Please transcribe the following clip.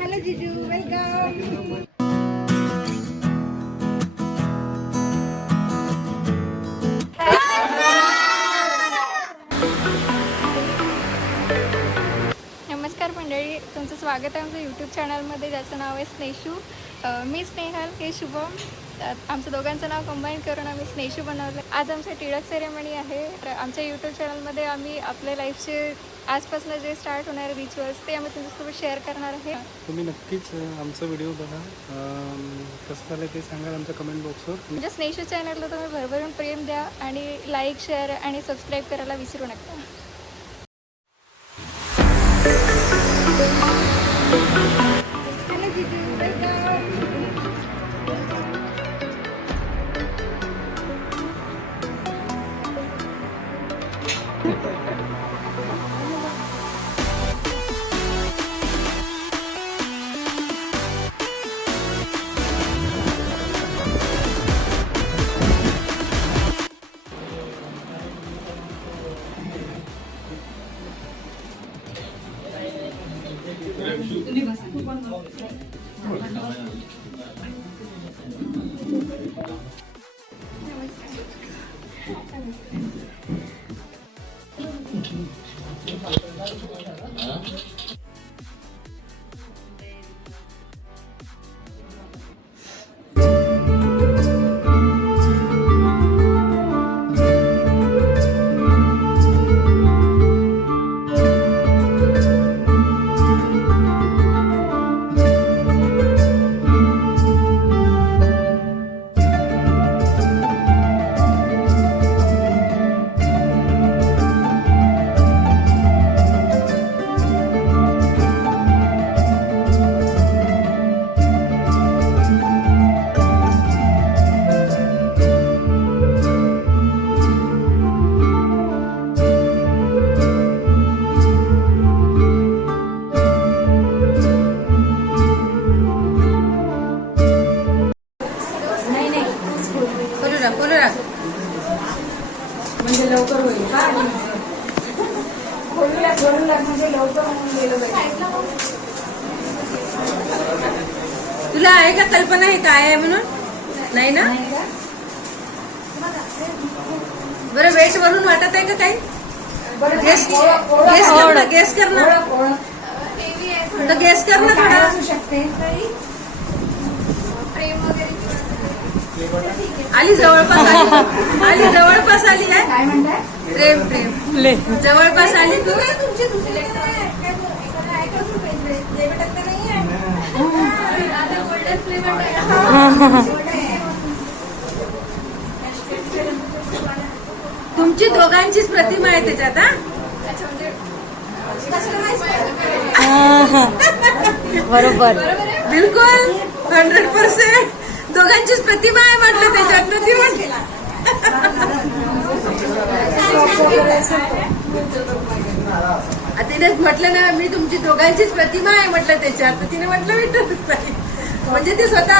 Hello जीजू, welcome. नमस्कार मंडळी, तुमचं स्वागत आहे आमचं यूट्यूब चॅनलमध्ये, ज्याचं नाव आहे स्नेशू. मी स्नेहल, हे शुभम. आमचं दोघांचं नाव कंबाईन करून आम्ही स्नेशू बनवलं. आज आमची टिळक सेरेमनी आहे. तर आमच्या यूट्यूब चॅनलमध्ये आम्ही आपल्या लाईफचे आजपासून जे स्टार्ट होणारे रिच्युअल्स ते आम्ही तुमच्यासोबत शेअर करणार आहे. तुम्ही नक्कीच आमचा व्हिडिओ बघा, कसं झालं ते सांगा आमच्या कमेंट बॉक्सवर. म्हणजे स्नेशू चॅनलला तुम्ही भरभरून प्रेम द्या आणि लाईक, शेअर आणि सबस्क्राईब करायला विसरू नका. हॅलो जीजू, वेलकम. म्हणजे लवकर होईल का? म्हणजे लवकर होऊन गेलं पाहिजे. तुला आहे का कल्पना हे काय आहे म्हणून? नाही ना? बरं, वेट वरून वाटत आहे का काही? गेस कर ना, गेस कर ना, तर गेस कर ना थोडा. असू शकते प्रेम वगैरे. आली जवळपास, आली जवळपास आली आहे. काय म्हणताय? प्रेम प्रेम जवळपास आली तू. तुमची दोघांचीच प्रतिमा आहे त्याच्यात. बरोबर. बिलकुल 100% दोघांचीच प्रतिमा आहे म्हटलं त्याच्यात. प्रतिमा तिने म्हटलं ना, मी तुमची दोघांचीच प्रतिमा आहे म्हटलं त्याच्यात. तिने म्हटलं विठ्ठल म्हणजे ते स्वतः.